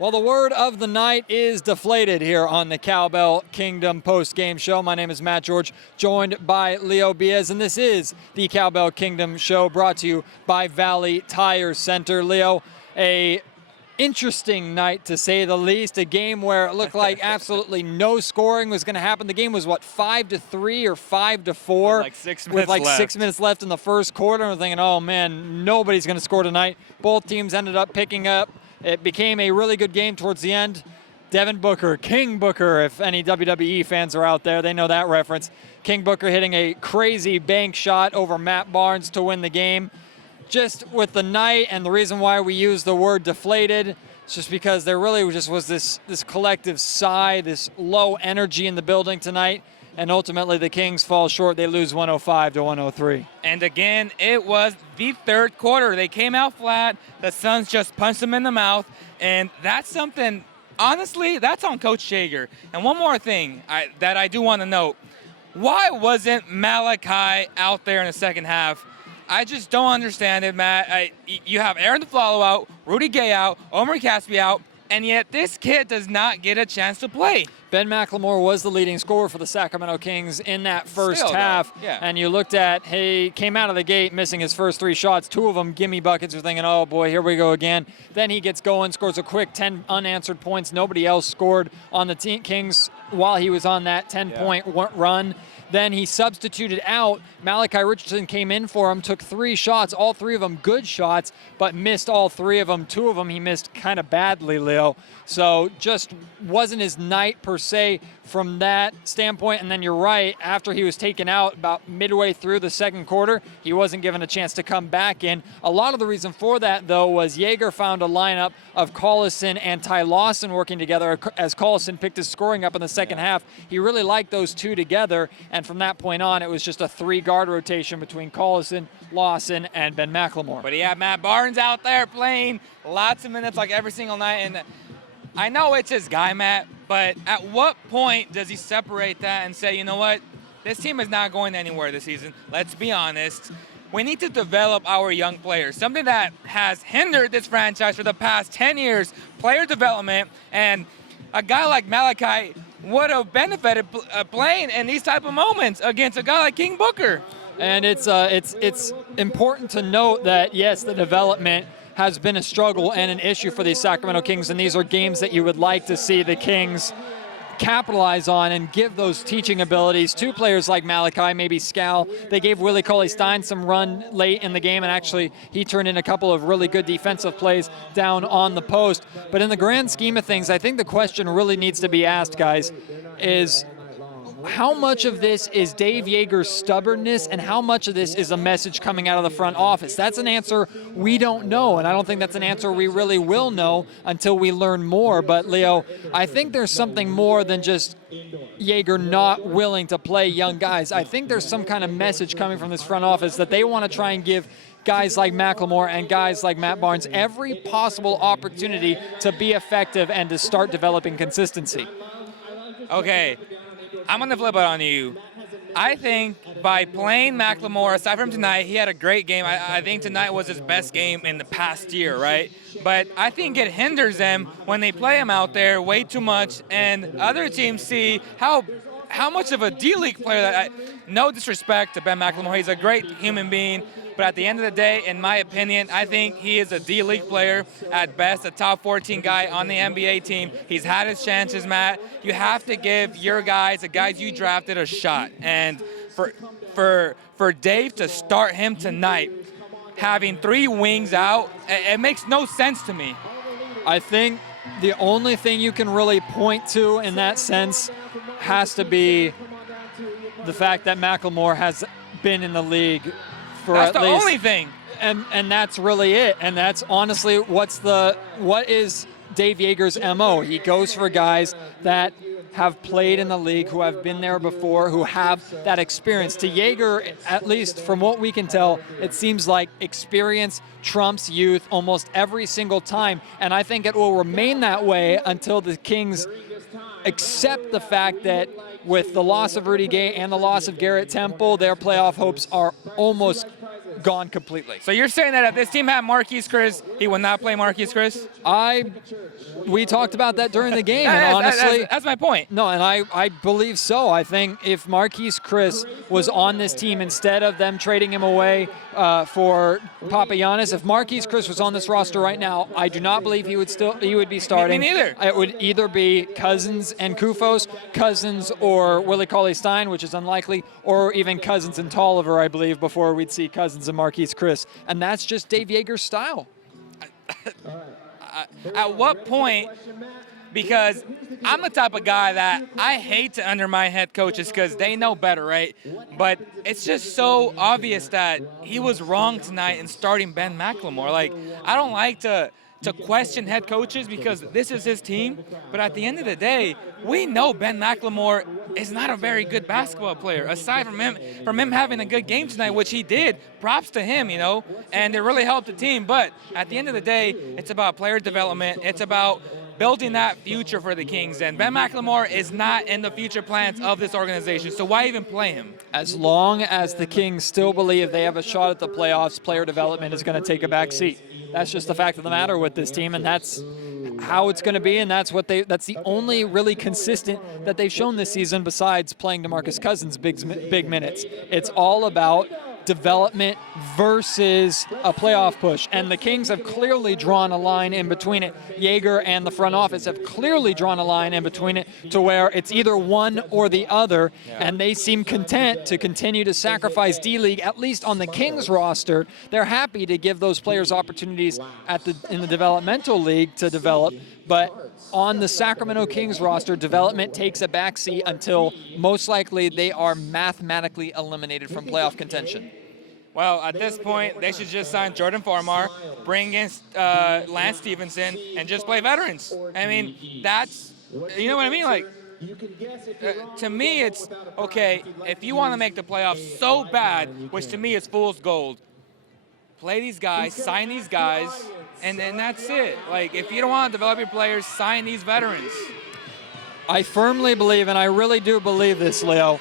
Well, the word of the night is deflated here on the Cowbell Kingdom post-game show. My name is Matt George, joined by Leo Beas, and this is the Cowbell Kingdom show brought to you by Valley Tire Center. Leo, a interesting night to say the least, a game where it looked like absolutely no scoring was going to happen. The game was, 5-3 or 5-4? With 6 minutes left in the first quarter. I'm thinking, oh man, nobody's going to score tonight. Both teams ended up picking up. It became a really good game towards the end. Devin Booker, King Booker, if any WWE fans are out there, they know that reference. King Booker hitting a crazy bank shot over Matt Barnes to win the game. Just with the night, and the reason why we use the word deflated, it's just because there really just was this collective sigh, this low energy in the building tonight. And ultimately, the Kings fall short. They lose 105-103. And again, it was the third quarter. They came out flat. The Suns just punched them in the mouth. And that's something, honestly, that's on Coach Jaeger. And one more thing that I do want to note. Why wasn't Malachi out there in the second half? I just don't understand it, Matt. You have Aaron DeFlalo out, Rudy Gay out, Omri Caspi out, and yet this kid does not get a chance to play. Ben McLemore was the leading scorer for the Sacramento Kings in that first half. Yeah. And you looked at, he came out of the gate missing his first 3 shots. 2 of them gimme buckets. You're thinking, oh boy, here we go again. Then he gets going, scores a quick 10 unanswered points. Nobody else scored on the Kings while he was on that 10-point run. Then he substituted out. Malachi Richardson came in for him, took 3 shots, all 3 of them good shots, but missed all 3 of them. 2 of them he missed kind of badly, Leo. So just wasn't his night per se from that standpoint. And then you're right, after he was taken out about midway through the second quarter, he wasn't given a chance to come back in. A lot of the reason for that, though, was Jaeger found a lineup of Collison and Ty Lawson working together as Collison picked his scoring up in the second half. He really liked those 2 together, and from that point on, it was just a 3-guard rotation between Collison, Lawson, and Ben McLemore. But he had Matt Barnes out there playing lots of minutes like every single night, and I know it's his guy, Matt, but at what point does he separate that and say, you know what, this team is not going anywhere this season. Let's be honest. We need to develop our young players, something that has hindered this franchise for the past 10 years, player development, and a guy like Malachi would have benefited playing in these type of moments against a guy like King Booker. And it's important to note that, yes, the development has been a struggle and an issue for these Sacramento Kings, and these are games that you would like to see the Kings capitalize on and give those teaching abilities to players like Malachi, maybe Scal. They gave Willie Cauley-Stein some run late in the game, and actually he turned in a couple of really good defensive plays down on the post. But in the grand scheme of things, I think the question really needs to be asked, guys, is how much of this is Dave Jaeger's stubbornness and how much of this is a message coming out of the front office? That's an answer we don't know, and I don't think that's an answer we really will know until we learn more. But, Leo, I think there's something more than just Jaeger not willing to play young guys. I think there's some kind of message coming from this front office that they want to try and give guys like McLemore and guys like Matt Barnes every possible opportunity to be effective and to start developing consistency. Okay. I'm going to flip it on you. I think by playing McLemore, aside from tonight, he had a great game. I think tonight was his best game in the past year, right? But I think it hinders them when they play him out there way too much, and other teams see how much of a D-League player that no disrespect to Ben McLemore. He's a great human being. But at the end of the day, in my opinion, I think he is a D-League player at best, a top 14 guy on the NBA team. He's had his chances, Matt. You have to give your guys, the guys you drafted, a shot. And for Dave to start him tonight, having 3 wings out, it makes no sense to me. I think the only thing you can really point to in that sense has to be the fact that McLemore has been in the league for that's at the least, only thing. And that's really it. And that's honestly what is Dave Jaeger's MO. He goes for guys that have played in the league, who have been there before, who have that experience. To Jaeger, at least from what we can tell, it seems like experience trumps youth almost every single time. And I think it will remain that way until the Kings accept the fact that with the loss of Rudy Gay and the loss of Garrett Temple, their playoff hopes are almost gone completely. So you're saying that if this team had Marquise Chris, he would not play Marquise Chris? We talked about that during the game, and honestly, that's my point. No, and I believe so. I think if Marquise Chris was on this team instead of them trading him away for Papagiannis, if Marquise Chris was on this roster right now, I do not believe he would be starting. Me neither. It would either be Cousins and Kufos, Cousins or Willie Cauley-Stein, which is unlikely, or even Cousins and Tolliver, I believe, before we'd see Cousins and Marquise Chris. And that's just Dave Yeager's style. At what point, because I'm the type of guy that I hate to undermine head coaches because they know better, right? But it's just so obvious that he was wrong tonight in starting Ben McLemore. Like, I don't like to question head coaches because this is his team, but at the end of the day, we know Ben McLemore is not a very good basketball player. Aside from him having a good game tonight, which he did, props to him, and it really helped the team. But at the end of the day, it's about player development. It's about building that future for the Kings, and Ben McLemore is not in the future plans of this organization, so why even play him? As long as the Kings still believe they have a shot at the playoffs, player development is going to take a back seat. That's just the fact of the matter with this team, and that's how it's going to be, and that's the only really consistent that they've shown this season besides playing DeMarcus Cousins big minutes. It's all about development versus a playoff push. And the Kings have clearly drawn a line in between it. Yeager and the front office have clearly drawn a line in between it to where it's either one or the other, and they seem content to continue to sacrifice D-League, at least on the Kings roster. They're happy to give those players opportunities in the developmental league to develop, but on the Sacramento Kings roster, development takes a backseat until most likely they are mathematically eliminated from playoff contention. Well, at this point, they should just sign Jordan Farmar, bring in Lance Stevenson, and just play veterans. I mean, that's, you know what I mean? Like, to me, it's, okay, if you want to make the playoffs so bad, which to me is fool's gold, play these guys, sign these guys, and then that's it. Like, if you don't want to develop your players, sign these veterans. I firmly believe, and I really do believe this, Leo,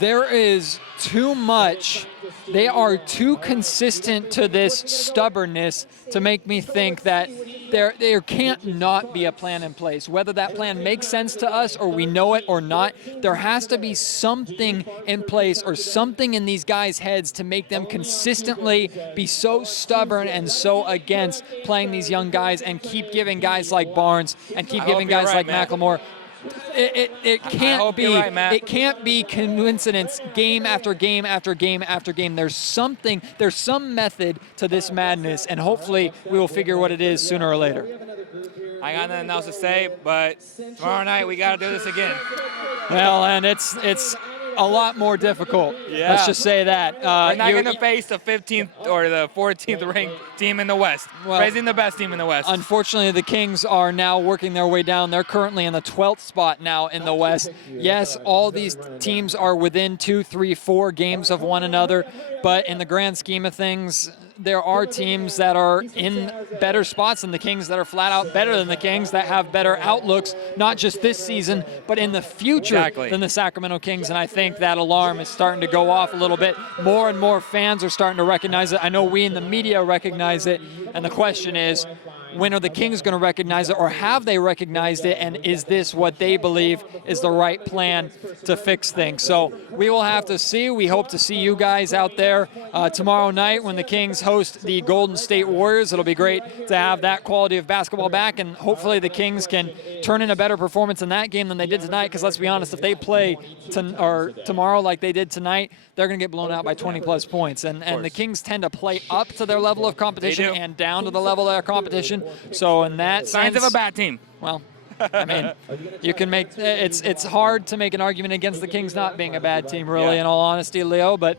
there is too much. They are too consistent to this stubbornness to make me think that there can't not be a plan in place. Whether that plan makes sense to us or we know it or not, there has to be something in place or something in these guys' heads to make them consistently be so stubborn and so against playing these young guys and keep giving guys like Barnes and keep giving guys like McLemore. It can't be. Right, it can't be coincidence. Game after game after game after game. There's something. There's some method to this madness, and hopefully we will figure what it is sooner or later. I got nothing else to say, but tomorrow night we got to do this again. Well, and it's a lot more difficult. Yeah. Let's just say that. We're not going to face the 15th or the 14th ranked team in the West. Facing the best team in the West. Unfortunately, the Kings are now working their way down. They're currently in the 12th spot now in the West. Yes, all these teams are within 2, 3, 4 games of one another, but in the grand scheme of things, there are teams that are in better spots than the Kings, that are flat out better than the Kings, that have better outlooks, not just this season, but in the future than the Sacramento Kings. And I think that alarm is starting to go off a little bit. More and more fans are starting to recognize it. I know we in the media recognize it. And the question is, when are the Kings going to recognize it, or have they recognized it, and is this what they believe is the right plan to fix things? So we will have to see. We hope to see you guys out there tomorrow night when the Kings host the Golden State Warriors. It'll be great to have that quality of basketball back, and hopefully the Kings can turn in a better performance in that game than they did tonight, because let's be honest, if they play tomorrow like they did tonight, they're going to get blown out by 20-plus points. And the Kings tend to play up to their level of competition and down to the level of their competition. So in that signs sense, of a bad team. Well, I mean, you can make it's hard to make an argument against the Kings not being a bad team, really, in all honesty, Leo. But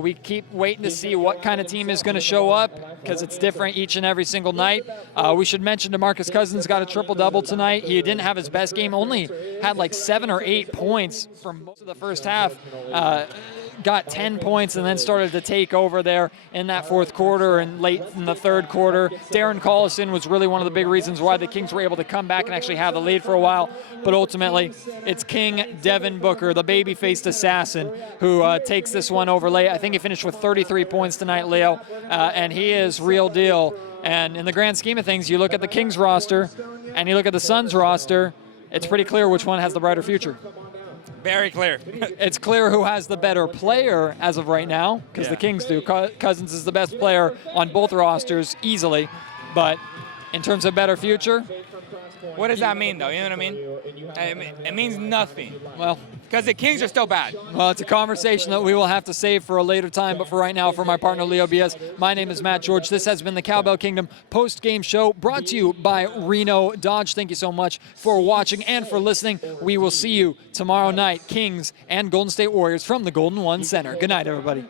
we keep waiting to see what kind of team is going to show up, because it's different each and every single night. We should mention DeMarcus Cousins got a triple-double tonight. He didn't have his best game, only had like 7 or 8 points for most of the first half. got 10 points and then started to take over there in that fourth quarter and late in the third quarter. Darren Collison was really one of the big reasons why the Kings were able to come back and actually have the lead for a while. But ultimately, it's King Devin Booker, the baby-faced assassin, who takes this one over late. I think he finished with 33 points tonight, Leo, and he is real deal. And in the grand scheme of things, you look at the Kings roster and you look at the Suns roster, it's pretty clear which one has the brighter future. Very clear. It's clear who has the better player as of right now, because the Kings do. Cousins is the best player on both rosters easily. But in terms of better future, what does that mean, though? You know what I mean? It means nothing. Well, because the Kings are still bad. Well, it's a conversation that we will have to save for a later time. But for right now, for my partner Leo Beas, my name is Matt George. This has been the Cowbell Kingdom post-game show brought to you by Reno Dodge. Thank you so much for watching and for listening. We will see you tomorrow night, Kings and Golden State Warriors from the Golden One Center. Good night, everybody.